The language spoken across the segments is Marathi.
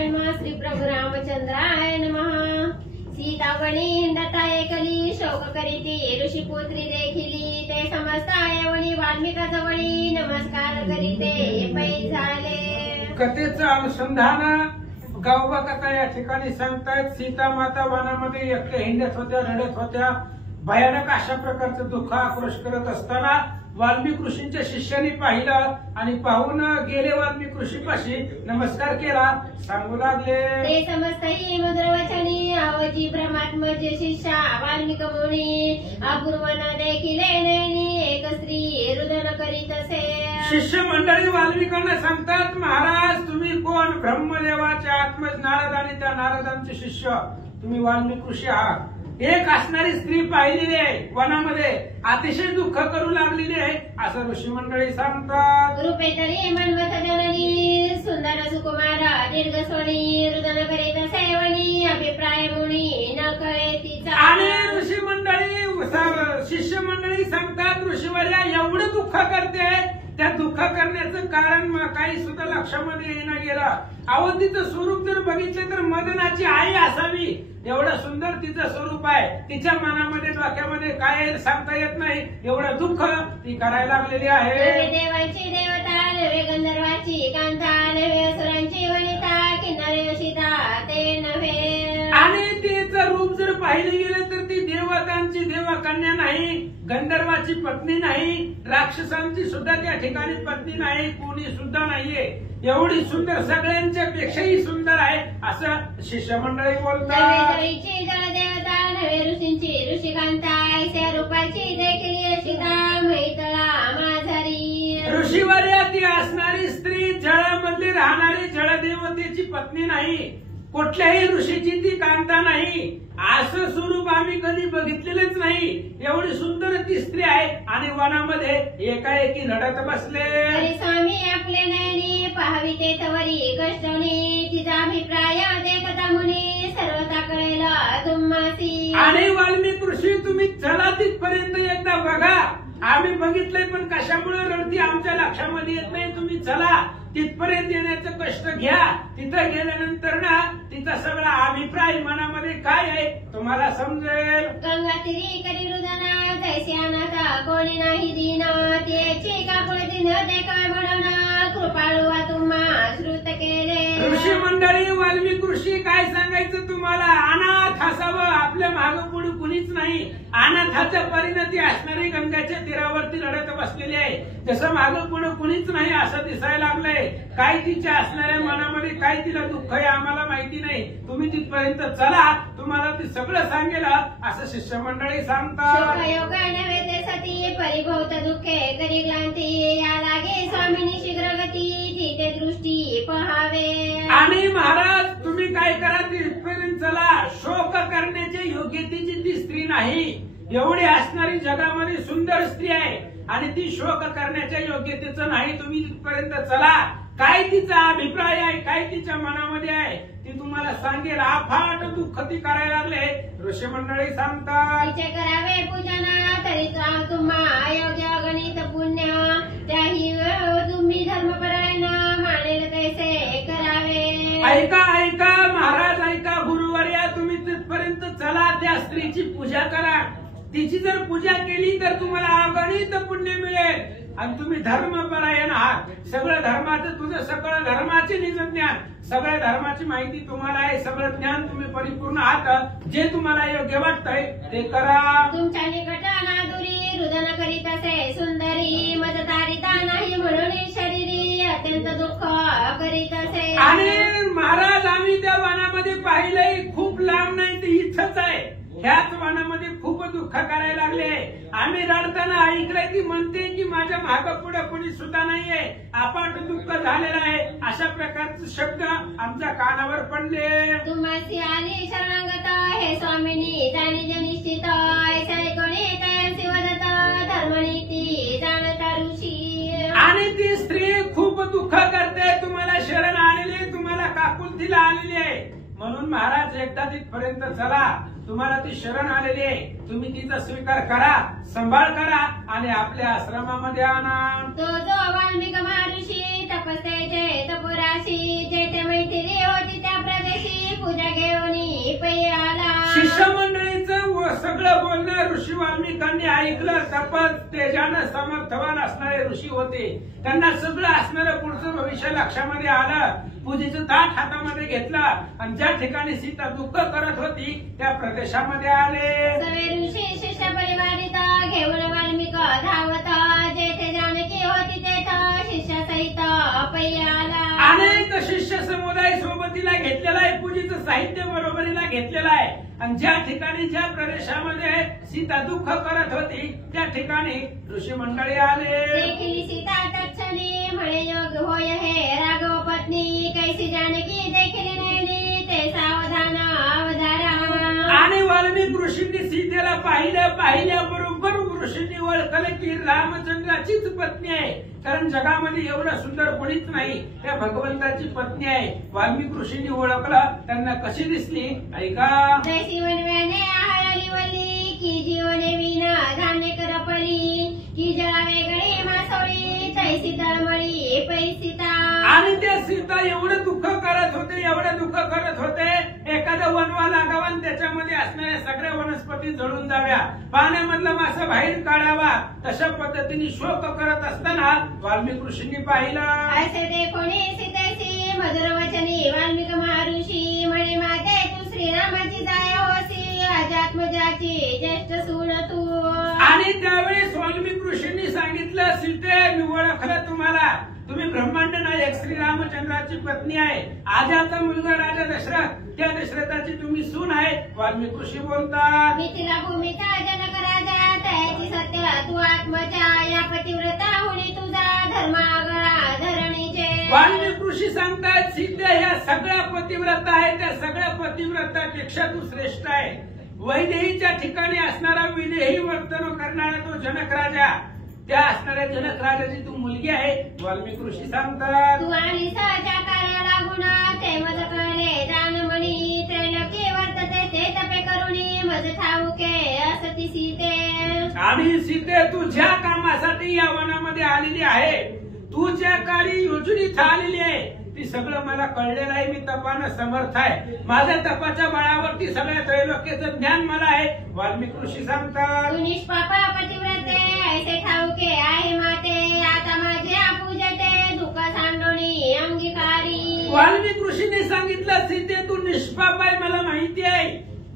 गोविंदाय नमः श्री प्रभु रामचंद्राय नमः। सीतावणी हिंडता एकली शोक करीती ऋषीपुत्री देखिली ते समजता वणी वाल्मिका जवळी नमस्कार करीते पै झाले। कथेचं अनुसंधान गावबा कथा या ठिकाणी सांगतायत। सीता माता वनामध्ये एकटे हिंडत होत्या, रडत होत्या, भयानक अशा प्रकारचं दुःख आक्रोश करत असताना वाल्मिक ऋषींच्या शिष्याने पाहिलं आणि पाहून गेले वाल्मिक ऋषीपाशी नमस्कार केला, सांगू लागले ते समस्तही मधुरवचनी आवजी ब्रह्मात्मज शिष्या वाल्मिक मुनी अपूर्व न देखिले नैनी एक स्त्री रुदन करीत असे। शिष्य मंडळी वाल्मिकांना सांगतात, महाराज तुम्ही कोण? ब्रह्मदेवाचे आत्मज नारद आणि त्या नारदांचे शिष्य तुम्ही वाल्मिक ऋषी आहात। एक असणारी स्त्री पाहिलेली आहे वनामध्ये, अतिशय दुःख करू लागलेली आहे असं ऋषी मंडळी सांगतात। रूपे तरी मनमथ जननी सुंदर सुकुमार दीर्घ सोनी रुदन करीत सेवनी अभिप्राय मुनी न कळे तिचा। आणि ऋषी मंडळी शिष्य मंडळी सांगतात, ऋषीवर्या एवढं दुःख करते, त्या दुःख करण्याचं कारण काही सुद्धा लक्षामध्ये येणं गेलं। अहो तिचं स्वरूप जर बघितलं तर मदनाची आई असावी, एवढं सुंदर तिचं स्वरूप आहे। तिच्या मनामध्ये डोक्यामध्ये काय सांगता येत नाही, एवढं दुःख ती करायला लागलेली आहे। नवे देवांची देवता नवे गंधर्वाची कांता नवे असुरांची वनिता किन्नरे सीता ते नव्हे। आणि तिचं रूप जर पाहिलं गेलं तर ती देवतांची देवकन्या नाही, गंधर्वाची पत्नी नाही, राक्षसांची सुद्धा त्या ठिकाणी पत्नी नाही, कोणी सुद्धा नाहीये। एवढी सुंदर सगळ्यांच्या पेक्षाही सुंदर आहे असं शिष्यमंडळी बोलतात। नवे जलदेवता नवे ऋषींची ऋषिकांता ऐसे रूपाची देखील सीता मैतळा माझारी। ऋषीवर्या ती असणारी स्त्री जळामधली राहणारी जळदेवतेची पत्नी नाही, कुठल्याही ऋषीची ती कांता नाही, असं स्वरूप आम्ही कधी बघितलेलंच नाही। एवढी सुंदर ती स्त्री आहे आणि वनामध्ये एकाएकी रडत बसले। स्वामी आपले नयनी पाहावी ते तवरी कष्टोनी तिचा अभिप्राय देखता मुनी सर्वता कळेल तुम्हासी। आणि वाल्मिक ऋषी तुम्ही चला तिथपर्यंत एकदा बघा, आम्ही बघितलंय पण कशामुळे रडती आमच्या लक्षामध्ये येत नाही। तुम्ही चला तिथपर्यंत येण्याचं कष्ट घ्या, तिथं गेल्यानंतर ना तिचा सगळा अभिप्राय मनामध्ये काय आहे तुम्हाला समजेल। गंगा तिरी करी रुदना जैसे अनाथा कोणी नाही दीना त्याची काकुळती न देखा म्हणून कृपाळू तुम्हा श्रुत केले। ऋषी मंडळी वाल्मिक ऋषी काय सांगायचं तुम्हाला, अनाथ असावं, आपल्या मागं पुढे कुणीच नाही। अनाथाच्या परिणती असणारी गंगाच्या तीरावरती रडत बसलेली आहे, जसं मागं पुढे कुणीच नाही असं दिसायला लागलंय। काय तिच्या असणाऱ्या मनामध्ये काय तिला दुःख आहे आम्हाला माहिती नाही, तुम्ही तिथपर्यंत चला, तुम्हाला ते सगळं सांगेल असं शिष्यमंडळी सांगतात। योग नव्हे ते सती परिभवत दुःखे करी ग्लांती या लागे स्वामीनी शीघ्र गती तिथे दृष्टी पहावे। आणि महाराज तुम्ही काय करा, तिथपर्यंत चला, शोक करण्याच्या योग्यतेची ती स्त्री नाही। एवढी असणारी जगामध्ये सुंदर स्त्री आहे आणि ती शोक करण्याच्या योग्यतेचं नाही। तुम्ही तिथपर्यंत चला, काय तिचा अभिप्राय आहे, काय तिच्या मनामध्ये आहे ती तुम्हाला सांगेल। अफाट दुःख ती करायला लागले, ऋषी मंडळी सांगतात। तिचे करावे पूजना तरी तुम्हा योग्य गणित पुण्य त्याही तुम्ही धर्मपरायण मानेल तैसे करावे। ऐका ऐका महाराज ऐका, गुरुवर्या तुम्ही तिथपर्यंत चला, त्या स्त्रीची पूजा करा। तिची जर पूजा केली तर तुम्हाला अगणित पुण्य मिळेल आणि तुम्ही धर्मपरायण आहात। सगळं धर्माचं तुझं सगळं धर्माचे निजज्ञान, सगळ्या धर्माची माहिती तुम्हाला आहे, सगळं ज्ञान तुम्ही परिपूर्ण आहात। जे तुम्हाला योग्य वाटतंय ते करा। तुमच्या निकट अनादुरी रुदन करीत असे सुंदरी मदतारिता नाही म्हणून शरीरी अत्यंत दुःख करीत असे। आणि महाराज आम्ही त्या वनामध्ये पाहिलंय, खूप लांब नाही ते इथंच आहे, ह्याच वनामध्ये खूप दुःख करायला लागले। आम्ही रडताना ऐकलंय ती म्हणते की माझ्या मागं पुढे कोणी सुद्धा नाहीये, अपाट दुःख झालेलं आहे, अशा प्रकारचे शब्द आमच्या कानावर पडले। तुम्हासी आली शरणागत हे स्वामिनी जाणी निश्चित ऐसा कोणी तयांसी वदत धर्मनीती जाणता ऋषी। आणि ती स्त्री खूप दुःख करते, तुम्हाला शरण आलेली, तुम्हाला काकुलतीला आलेली आहे, म्हणून महाराज एकदा तिथपर्यंत चला, तुम्हाला ती शरण आलेली आहे, तुम्ही तिचा स्वीकार करा, सांभाळ करा आणि आपल्या आश्रमामध्ये आणा। तो जो वाल्मिक महर्षी तपस्येचे तपोराशी जेथे मैथिली होती त्या ईशमंडळीचं सगळं बोलणं ऋषी वाल्मिकांनी ऐकलं. तपत तेजानं समर्थवान असणारे ऋषी होते. त्यांना सगळं असणारं पुढचं भविष्य लक्षामध्ये आलं. पूजेचं ताट हातामध्ये घेतलं आणि ज्या ठिकाणी सीता दुःख करत होती त्या प्रदेशामध्ये आले. सवे ऋषी शिष्य परिवारित घेऊन वाल्मिक धावत, जेथे जानकी होती तेथे शिष्य सहित अपय्य आला. अनेक शिष्य समुदाय सोबतीला घेतलेला आहे. पूजेचं साहित्य बरोबरीला घेतलेलं आहे. आणि ज्या ठिकाणी ज्या प्रदेशामध्ये सीता दुःख करत होती त्या ठिकाणी ऋषी मंडळी आले. देखील सीता तत्क्षणी म्हणे योग होय हे राघव पत्नी, कैसी जानकी देखील नयनी ते सावधान अवधारा. आणि वाल्मिक ऋषींनी सीतेला पाहिल्याबरोबर ऋषींनी ओळखलं की रामचंद्राचीच पत्नी आहे. कारण जगामध्ये एवढं सुंदर कोणीच नाही, त्या भगवंताची पत्नी आहे. वाल्मिक ऋषींनी ओळखलं. त्यांना कशी दिसली ऐका. जैसी वनव्याने आळली वल्ली, की जीवने विना धान्य करपली, की जळा वेगळी मासोळी, तैसी तळमळी पैसिता. आणि त्या सीता एवढं दुःख करत होते. एखादं वनवा लागावा आणि त्याच्यामध्ये असणाऱ्या सगळ्या वनस्पती जळून जाव्या, पाण्यामधला मासा बाहेर काढावा, तशा पद्धतीने शोक करत असताना वाल्मिक ऋषींनी पाहिलं. ऐसे देखोनी सीतेसी मधुर वचनी वाल्मिक महर्षी, म्हणे माते तू श्रीरामाची जाय होसी, अजात्मजाची ज्येष्ठ सून तू. आणि त्यावेळेस वाल्मिक ऋषींनी सांगितलं, सीते मी ओळखलं तुम्हाला. तुम्ही ब्रह्मांड नायक श्रीरामचंद्राची पत्नी आहे. आजाचा मुलगा राजा दशरथ, त्या दशरथाची तुम्ही सून आहे. वाल्मिक ऋषी बोलतात, मिथिला भूमीचा जनक राजा, तयाची सत्य तू आत्मजा, या पतिव्रता होणी तुझा धर्म आगळा धरणीचे. वाल्मिक ऋषी सांगतात, सीते ह्या सगळ्या पतिव्रता आहेत. त्या सगळ्या पतिव्रतापेक्षा तू श्रेष्ठ आहे. वैदेहीच्या ठिकाणी असणारा विदेही वर्तन करणारा तो जनक राजा, त्या असणाऱ्या जनक राजाची तू मुलगी आहे. वाल्मिक ऋषी सांगतात, तू आणि सहजा कार्याला गुणा, ते मज कळले जानमणी, त्रैलोकी वर्तते ते तपे करुणी, मज ठाऊके असती सीते. आणि सीते तू ज्या कामासाठी या वनामध्ये आलेली आहे, तू ज्या कार्य योजनेत आलेली आहे, ती सगळं मला कळलेलं आहे. मी तपानं समर्थ आहे. माझ्या तपाच्या बळावरती सगळ्या त्रैलोक्याचं ज्ञान मला आहे. वाल्मिक ऋषी सांगतात, तू निष्पापा पतिव्रते, ऐसे ठाऊके आहे माते, आता माझे पूजते दुःख सांडोणी अंगीकारी. वाल्मिक ऋषीने सांगितलं, सीते तू निष्पाप आहे मला माहिती आहे.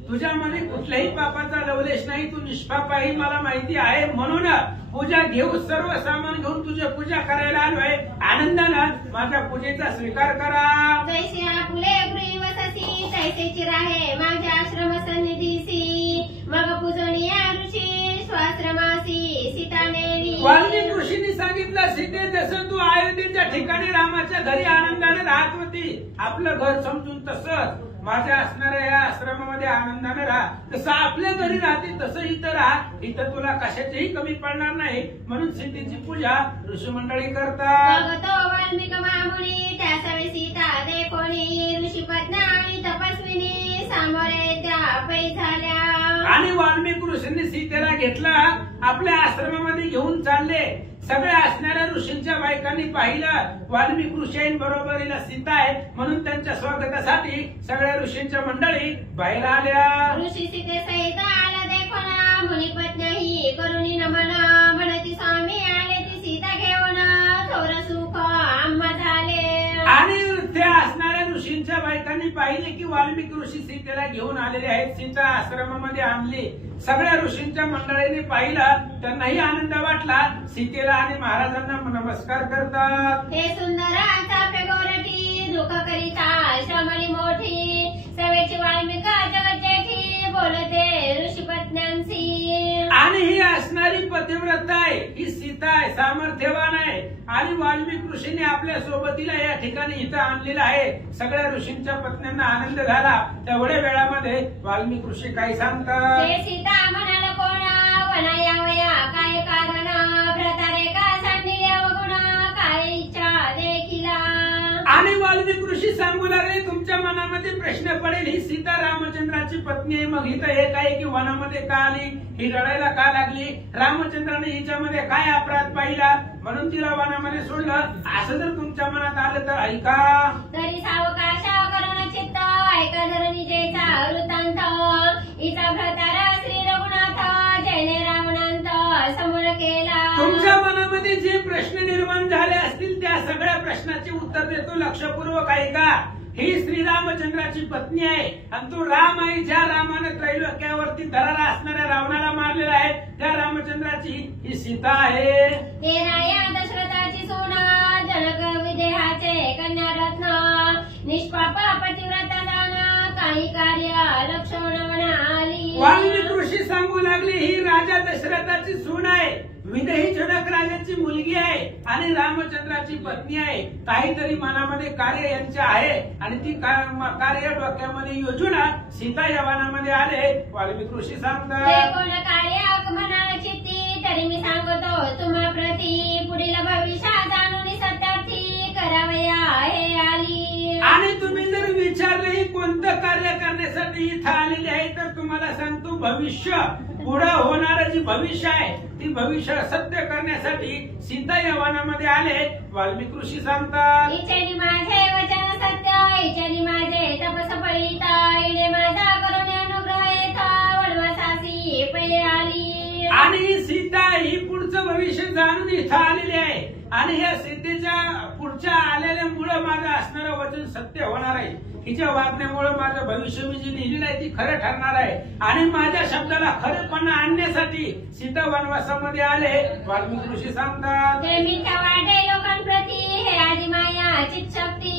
तुझ्यामध्ये कुठल्याही पापाचा लवलेश नाही. तू निष्पाप आहे मला माहिती आहे. म्हणून पूजा घेऊन सर्व सामान घेऊन तुझी पूजा करायला आलोय. आनंदानं माझ्या पूजेचा स्वीकार करा. जैसे आपुले गृही वससी, तैसेची राहे माझ्या आश्रम सन्निधीसी, मग पूजनीया ऋषी स्वाश्रमासी सीता नेली. वाल्मिक ऋषींनी सांगितलं, सीते जसं तू अयोध्येच्या ठिकाणी रामाच्या घरी आनंदाने राहत होती, आपलं घर समजून तसंच माझ्या असणाऱ्या या आश्रमामध्ये आनंदाने राहा. जसं आपल्या घरी राहते तसं इथं राहा. इथं तुला कशाचीही कमी पडणार नाही. म्हणून सीतेची पूजा ऋषी मंडळी करतात. भगतो वाल्मिक महामुनी, त्या सवे सीता देखोनी, ऋषी पत्नी आणि तपस्विनी सामोरे त्या पै झाल्या. आणि वाल्मिक ऋषींनी सीतेला घेतला, आपल्या आश्रमामध्ये घेऊन चालले. सगळ्या असणाऱ्या ऋषींच्या बायकांनी पाहिलं वाल्मिक ऋषींबरोबरीला सीता आहे, म्हणून त्यांच्या स्वागतासाठी सगळ्या ऋषींच्या मंडळी बाहेर आल्या. ऋषी सीते सहित आला देखोना, मुनी पत्नीही करुणी नमन, म्हणती स्वामी आले ती सीता घेऊन, थोर सुख आम्हा झाले. आणि त्या असणाऱ्या ऋषींच्या बायकांनी पाहिले की वाल्मिक ऋषी सीतेला घेऊन आलेले आहेत. सीता आश्रमामध्ये आणली. सगळ्या ऋषींच्या मंडळीने पाहिलं, त्यांनाही आनंद वाटला. सीतेला आणि महाराजांना नमस्कार करतात. हे सुंदर चाफे गोरटी, दुःख करिता श्रमणी मोठी, सवेची वाल्मिक जगज्जेठी, बोलते ऋषी पत्न्यांशी. आणि ही असणारी पतिव्रता आहे, ही सीता आहे, सामर्थ्यवान आहे. आणि वाल्मिक ऋषीने आपल्या सोबतीला या ठिकाणी इथं आणलेलं आहे. सगळ्या ऋषींच्या पत्न्यांना आनंद झाला. तेवढ्या वेळामध्ये वाल्मिक ऋषी काय सांगतात, हे सीता म्हणाल कोण, वना यावया काय कारण, भ्रतारे का सांडिले अवगुण, काय इच्छा देखिला. आणि वाल्मिक ऋषी सांगू लागले, तुमच्या मनामध्ये प्रश्न पडेल, ही सीता रामचंद्राची पत्नी आहे, मग इथं हे काय की वनामध्ये का आली, ही रडायला का लागली, रामचंद्राने हिच्यामध्ये काय अपराध पाहिला म्हणून तिला वनामध्ये सोडलं. असं जर तुमच्या मनात आलं तर ऐका. तरी सावकाश करुण चित्त, ऐका धरणीचेचा वृत्तांत, मनामध्ये जे प्रश्न निर्माण झाले असतील त्या सगळ्या प्रश्नाचे उत्तर देतो लक्षपूर्वक ऐका. ही श्रीरामचंद्राची पत्नी आहे आणि तो राम आहे, ज्या रामाने त्रैलोक्यावरती दरारा असणाऱ्या रावणाला मारलेला आहे त्या रामचंद्राची ही सीता आहे. हे राया दशरथाची सोना, जनक विदेहाचे कन्यारत्न, निष्पाप पतिव्रता दाना, काही कार्य लक्षण म्हणाली. वाल्मिकी ऋषी सांगू लागले ही राजा दशरथाची सून आहे, विदेही जनक राजाची मुलगी आहे आणि रामचंद्राची पत्नी आहे. काहीतरी मनामध्ये कार्य यांचे आहे आणि ती कार्य डोक्यामध्ये योजून सीता यवनामध्ये आले. वाल्मिकी ऋषी सांगतात कोण कार्य म्हणाल चित्ती, तरी मी सांगतो तुम्हा प्रती, पुढील भविष्य जाणून सत्यार्थी करावया हे आली. आणि तुम्ही जर विचारले कोणतं कार्य करण्यासाठी इथं आलेले आहे तर तुम्हाला सांगतो भविष्य, पुढे होणारं जे भविष्य आहे ती भविष्य सत्य करण्यासाठी सीता यवनामध्ये आले. वाल्मिकी ऋषी सांगतात इच्छेने माझे वचन सत्य, इच्छेने माझे तपस फलिता, इने माझा करून अनुग्रह येता, वनवासासी पै आली. आणि सीता ही पुढचं भविष्य जाणून इथं आलेली आहे आणि या सीतेच्या पुढच्या आलेल्यामुळे माझं असणारं वचन सत्य होणार आहे. हिच्या वागण्यामुळे माझं भविष्य मी जी लिहिलेलं आहे ती खरं ठरणार आहे आणि माझ्या शब्दाला खरेपणा आणण्यासाठी सीता वनवासामध्ये आले. वाल्मिकी ऋषी सांगतात हे मिथ्या वाटे लोकांप्रती, हे आदि माया चित्शक्ती,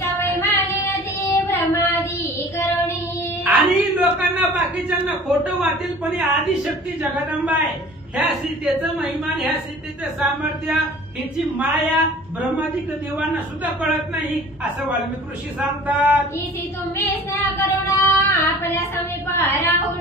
जवळ मानयती ब्रह्मादी करुणी. आणि लोकांना बाकीच्यांना खोटं वाटेल पण ही आदिशक्ती जगदंबा आहे. ह्या सीतेचं महिमान, ह्या सीतेचं सामर्थ्य, हिची माया ब्रह्मादिक देवांना सुद्धा कळत नाही असं वाल्मिकी ऋषी सांगतात. इति तुम्ही स्नेह करुण, आपल्या समीप राहून,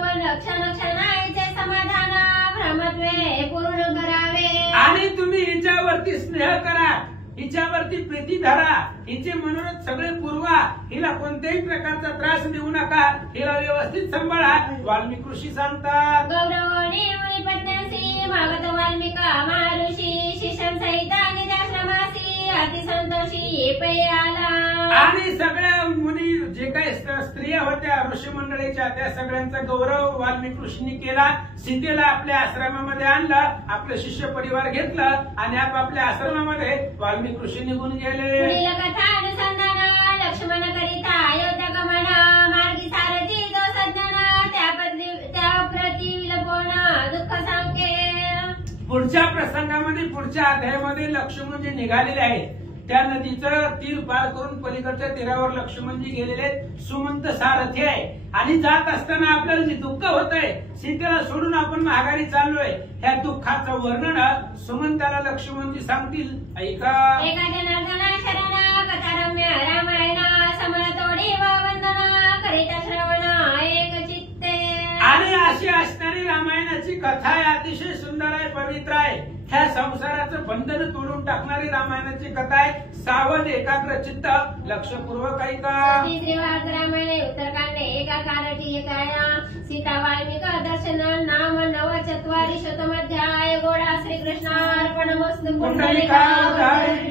व लक्षण क्षणाचे समाधान भ्रमत्वे पूर्ण करावे. आणि तुम्ही हिच्यावरती स्नेह करा, हिच्यावरती प्रीती धरा, हिचे मनोरथ सगळे पुरवा, हिला कोणत्याही प्रकारचा त्रास देऊ नका, हिला व्यवस्थित सांभाळा. वाल्मिकी ऋषी सांगतात गौरवणे मुनी पत्न्यासी, मागत वाल्मिका महर्षी, शिष्यं सहित निजाश्रमासी, अतिसंतोषी पै आला. आणि सगळ्या मुनी जे काही स्त्रिया होत्या ऋषी मंडळीच्या त्या सगळ्यांचा गौरव वाल्मिकी ऋषींनी केला. सीतेला आपल्या आश्रमामध्ये आणलं, आपलं शिष्य परिवार घेतलं आणि आपापल्या आश्रमामध्ये वाल्मिकी ऋषी निघून गेले. पुढील कथा अनुसंधान, लक्ष्मण करिता अयोध्या गमन, मार्गी सारथी जो सज्ञान, त्या प्रति विलपण दुःख सांगे. पुढच्या प्रसंगामध्ये पुढच्या अध्यायामध्ये लक्ष्मणजी निघालेले आहेत. त्या नदीचं तीर पार करून पलीकडच्या तीरावर लक्ष्मणजी गेलेले आहेत. सुमंत सारथी आहे आणि जात असताना आपल्याला जे दुःख होत आहे, सीतेला सोडून आपण माघारी चाललोय, ह्या दुःखाचं वर्णन सुमंताला लक्ष्मणजी सांगतील. ऐका. एका जनार्दना शरण, कथारम्य रामायण, समरतोडी व वंदना, करिता श्रवण एक चित्ते. आणि अशी असणारी रामायणाची कथा आहे, अतिशय सुंदर आहे, पवित्र आहे. ह्या संसाराचं बंधन तोडून टाकणारी रामायणाची कथा आहे. सावध एकाग्र चित्त लक्षपूर्वक ऐका. श्रीवाद रामायणे उत्तरकांडे एकाकारटी एकाया, सीता वाल्मिका दर्शन नाम 9 शतमध्याय. गोडा श्रीकृष्णार्पणमस्तु. पुंडलिकावधारी.